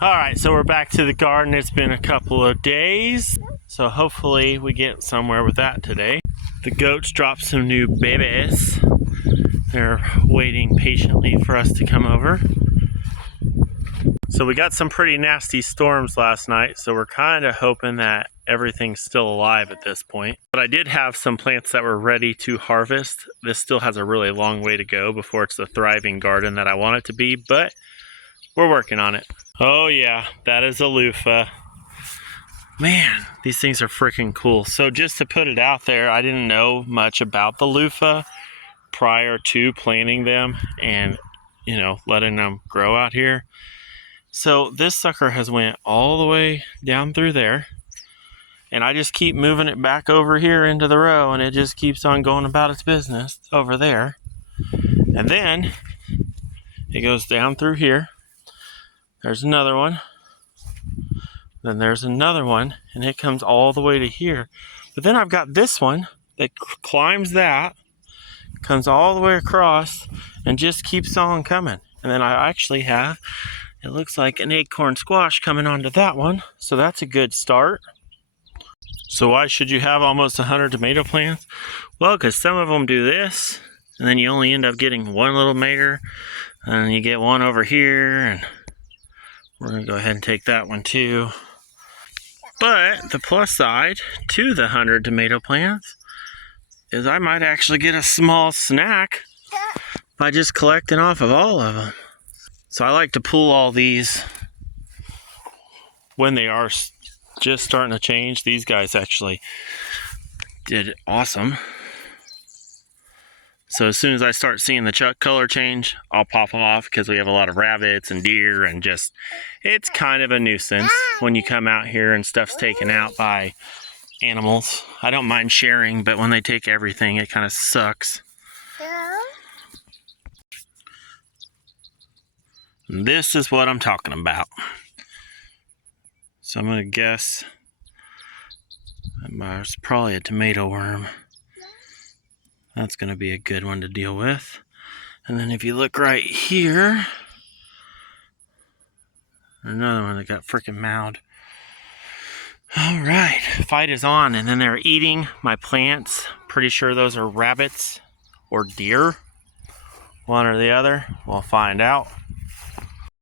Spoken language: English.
All right, so we're back to the garden. It's been a couple of days, so hopefully we get somewhere with that today. The goats dropped some new babies. They're waiting patiently for us to come over. So we got some pretty nasty storms last night, so we're kind of hoping that everything's still alive at this point. But I did have some plants that were ready to harvest. This still has a really long way to go before it's the thriving garden that I want it to be, but we're working on it. Oh yeah, that is a Luffa. Man, these things are freaking cool. So just to put it out there, I didn't know much about the Luffa prior to planting them and, letting them grow out here. So this sucker has went all the way down through there, and I just keep moving it back over here into the row, and it just keeps on going about its business over there. And then it goes down through here. There's another one. Then there's another one, and it comes all the way to here. But then I've got this one that climbs that, comes all the way across, and just keeps on coming. And then I actually have, it looks like an acorn squash coming onto that one. So that's a good start. So why should you have almost 100 tomato plants? Well, because some of them do this, and then you only end up getting one little mater, and then you get one over here, and we're going to go ahead and take that one too. But the plus side to the 100 tomato plants is I might actually get a small snack by just collecting off of all of them. So I like to pull all these when they are just starting to change. These guys actually did awesome. So as soon as I start seeing the color change, I'll pop them off, because we have a lot of rabbits and deer, and just, it's kind of a nuisance when you come out here and stuff's taken out by animals. I don't mind sharing, but when they take everything, it kind of sucks. And this is what I'm talking about. So I'm going to guess it's probably a tomato worm. That's going to be a good one to deal with. And then if you look right here, another one that got freaking mound. All right, fight is on. And then they're eating my plants. Pretty sure those are rabbits or deer. One or the other. We'll find out.